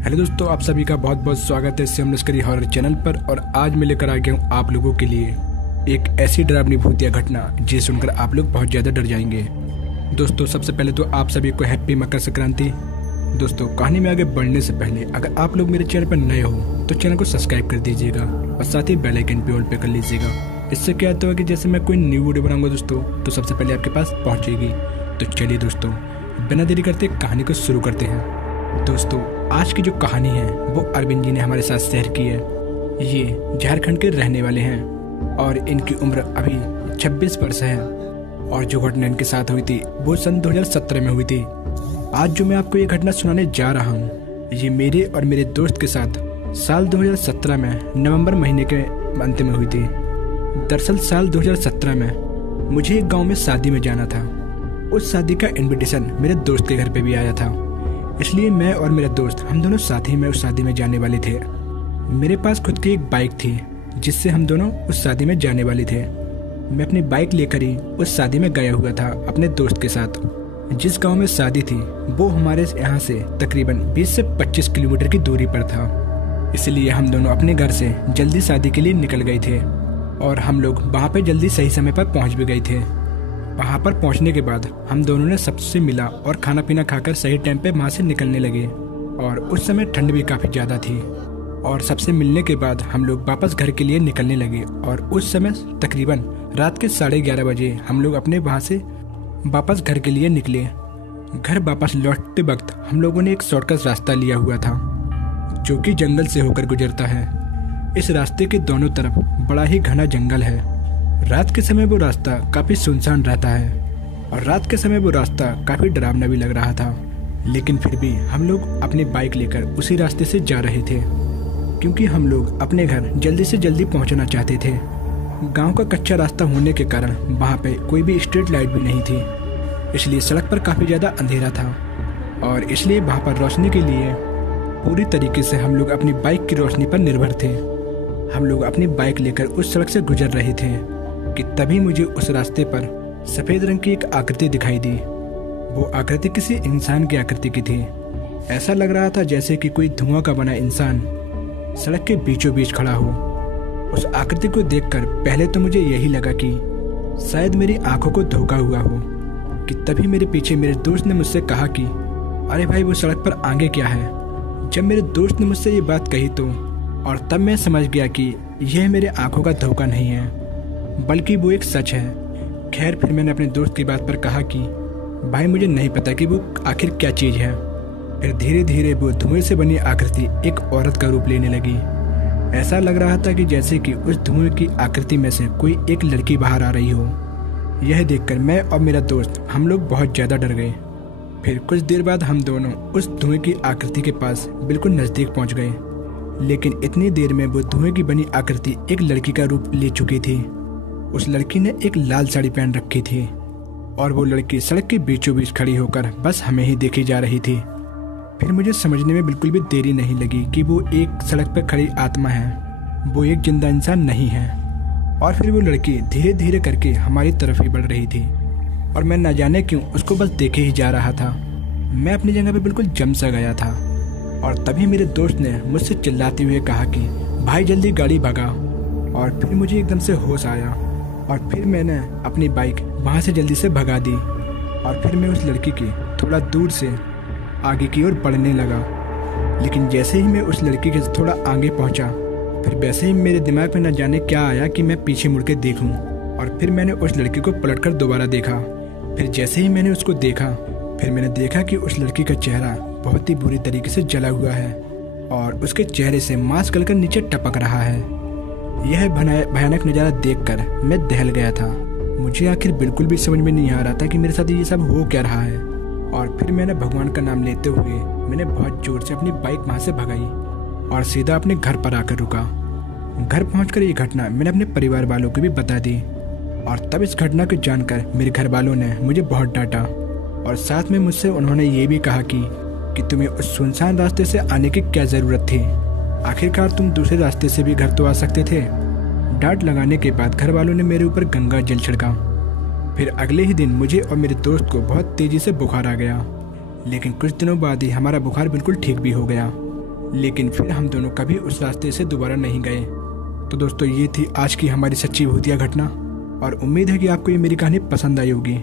Hello दोस्तों, आप सभी का बहुत बहुत स्वागत है सिम लश्करी हॉरर चैनल पर। और आज मैं लेकर आ गया हूँ आप लोगों के लिए एक ऐसी डरावनी भूतिया घटना जिसे सुनकर आप लोग बहुत ज़्यादा डर जाएंगे। दोस्तों, सबसे पहले तो आप सभी को हैप्पी मकर संक्रांति। दोस्तों, कहानी में आगे बढ़ने से पहले अगर आप लोग मेरे चैनल पर नए हो तो चैनल को सब्सक्राइब कर दीजिएगा और साथ ही बेल आइकन पे ऑल पे कर लीजिएगा। इससे क्या होता है कि जैसे मैं कोई न्यू वीडियो बनाऊंगा दोस्तों तो सबसे पहले आपके पास पहुँचेगी। तो चलिए दोस्तों, बिना देरी करते कहानी को शुरू करते हैं। दोस्तों, आज की जो कहानी है वो अरविंद जी ने हमारे साथ शेयर की है। ये झारखंड के रहने वाले हैं और इनकी उम्र अभी 26 वर्ष है। और जो घटना इनके साथ हुई थी वो सन 2017 में हुई थी। आज जो मैं आपको ये घटना सुनाने जा रहा हूँ ये मेरे और मेरे दोस्त के साथ साल 2017 में नवंबर महीने के अंत में हुई थी। दरअसल साल 2017 में मुझे एक गाँव में शादी में जाना था। उस शादी का इन्विटेशन मेरे दोस्त के घर पे भी आया था, इसलिए मैं और मेरा दोस्त हम दोनों साथ ही में उस शादी में जाने वाले थे। मेरे पास खुद की एक बाइक थी जिससे हम दोनों उस शादी में जाने वाले थे। मैं अपनी बाइक लेकर ही उस शादी में गया हुआ था अपने दोस्त के साथ। जिस गांव में शादी थी वो हमारे यहाँ से तकरीबन 20 से 25 किलोमीटर की दूरी पर था। इसलिए हम दोनों अपने घर से जल्दी शादी के लिए निकल गए थे और हम लोग वहाँ पर जल्दी सही समय पर पहुँच भी गए थे। वहाँ पर पहुँचने के बाद हम दोनों ने सबसे मिला और खाना पीना खाकर सही टाइम पे वहाँ से निकलने लगे। और उस समय ठंड भी काफ़ी ज़्यादा थी। और सबसे मिलने के बाद हम लोग वापस घर के लिए निकलने लगे। और उस समय तकरीबन रात के 11:30 बजे हम लोग अपने वहाँ से वापस घर के लिए निकले। घर वापस लौटते वक्त हम लोगों ने एक शॉर्टकट रास्ता लिया हुआ था जो कि जंगल से होकर गुजरता है। इस रास्ते के दोनों तरफ बड़ा ही घना जंगल है। रात के समय वो रास्ता काफ़ी सुनसान रहता है और रात के समय वो रास्ता काफ़ी डरावना भी लग रहा था। लेकिन फिर भी हम लोग अपनी बाइक लेकर उसी रास्ते से जा रहे थे क्योंकि हम लोग अपने घर जल्दी से जल्दी पहुंचना चाहते थे। गांव का कच्चा रास्ता होने के कारण वहां पे कोई भी स्ट्रीट लाइट भी नहीं थी, इसलिए सड़क पर काफ़ी ज़्यादा अंधेरा था। और इसलिए वहाँ पर रोशनी के लिए पूरी तरीके से हम लोग अपनी बाइक की रोशनी पर निर्भर थे। हम लोग अपनी बाइक लेकर उस सड़क से गुजर रहे थे कि तभी मुझे उस रास्ते पर सफ़ेद रंग की एक आकृति दिखाई दी। वो आकृति किसी इंसान की आकृति की थी। ऐसा लग रहा था जैसे कि कोई धुआं का बना इंसान सड़क के बीचों बीच खड़ा हो। उस आकृति को देखकर पहले तो मुझे यही लगा कि शायद मेरी आंखों को धोखा हुआ हो कि तभी मेरे पीछे मेरे दोस्त ने मुझसे कहा कि अरे भाई, वो सड़क पर आगे क्या है। जब मेरे दोस्त ने मुझसे ये बात कही तो और तब मैं समझ गया कि यह मेरे आंखों का धोखा नहीं है बल्कि वो एक सच है। खैर, फिर मैंने अपने दोस्त की बात पर कहा कि भाई, मुझे नहीं पता कि वो आखिर क्या चीज़ है। फिर धीरे धीरे वो धुएं से बनी आकृति एक औरत का रूप लेने लगी। ऐसा लग रहा था कि जैसे कि उस धुएं की आकृति में से कोई एक लड़की बाहर आ रही हो। यह देखकर मैं और मेरा दोस्त हम लोग बहुत ज़्यादा डर गए। फिर कुछ देर बाद हम दोनों उस धुएं की आकृति के पास बिल्कुल नज़दीक पहुँच गए। लेकिन इतनी देर में वो धुएं की बनी आकृति एक लड़की का रूप ले चुकी थी। उस लड़की ने एक लाल साड़ी पहन रखी थी और वो लड़की सड़क के बीचों बीच खड़ी होकर बस हमें ही देखी जा रही थी। फिर मुझे समझने में बिल्कुल भी देरी नहीं लगी कि वो एक सड़क पर खड़ी आत्मा है, वो एक जिंदा इंसान नहीं है। और फिर वो लड़की धीरे धीरे करके हमारी तरफ ही बढ़ रही थी और मैं न जाने क्यों उसको बस देखे ही जा रहा था। मैं अपनी जगह पे बिल्कुल जम सा गया था। और तभी मेरे दोस्त ने मुझसे चिल्लाते हुए कहा कि भाई, जल्दी गाड़ी भगा। और फिर मुझे एकदम से होश आया और फिर मैंने अपनी बाइक वहाँ से जल्दी से भगा दी। और फिर मैं उस लड़की की थोड़ा दूर से आगे की ओर बढ़ने लगा। लेकिन जैसे ही मैं उस लड़की के थोड़ा आगे पहुँचा फिर वैसे ही मेरे दिमाग में न जाने क्या आया कि मैं पीछे मुड़ के देखूँ। और फिर मैंने उस लड़की को पलटकर दोबारा देखा। फिर जैसे ही मैंने उसको देखा फिर मैंने देखा कि उस लड़की का चेहरा बहुत ही बुरी तरीके से जला हुआ है और उसके चेहरे से मांस गलकर नीचे टपक रहा है। यह भयानक नज़ारा देखकर मैं दहल गया था। मुझे आखिर बिल्कुल भी समझ में नहीं आ रहा था कि मेरे साथ ये सब हो क्या रहा है। और फिर मैंने भगवान का नाम लेते हुए मैंने बहुत जोर से अपनी बाइक वहाँ से भगाई और सीधा अपने घर पर आकर रुका। घर पहुँचकर ये घटना मैंने अपने परिवार वालों को भी बता दी। और तब इस घटना को जानकर मेरे घर वालों ने मुझे बहुत डांटा और साथ में मुझसे उन्होंने ये भी कहा कि तुम्हें उस सुनसान रास्ते से आने की क्या ज़रूरत थी। आखिरकार तुम दूसरे रास्ते से भी घर तो आ सकते थे। डांट लगाने के बाद घर वालों ने मेरे ऊपर गंगा जल छिड़का। फिर अगले ही दिन मुझे और मेरे दोस्त को बहुत तेज़ी से बुखार आ गया। लेकिन कुछ दिनों बाद ही हमारा बुखार बिल्कुल ठीक भी हो गया। लेकिन फिर हम दोनों कभी उस रास्ते से दोबारा नहीं गए। तो दोस्तों ये थी आज की हमारी सच्ची भूतिया घटना और उम्मीद है कि आपको ये मेरी कहानी पसंद आई होगी।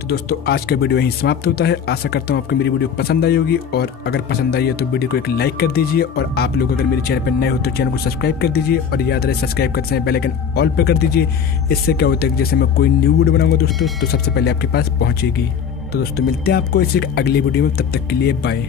तो दोस्तों आज का वीडियो यहीं समाप्त होता है। आशा करता हूँ आपको मेरी वीडियो पसंद आई होगी और अगर पसंद आई है तो वीडियो को एक लाइक कर दीजिए और आप लोग अगर मेरे चैनल पर नए हो तो चैनल को सब्सक्राइब कर दीजिए और याद रहे सब्सक्राइब करते समय बेल आइकन ऑल पे कर दीजिए। इससे क्या होता है कि जैसे मैं कोई न्यू वीडियो बनाऊंगा दोस्तों तो सबसे पहले आपके पास पहुँचेगी। तो दोस्तों मिलते हैं आपको इसी अगली वीडियो में, तब तक के लिए बाय।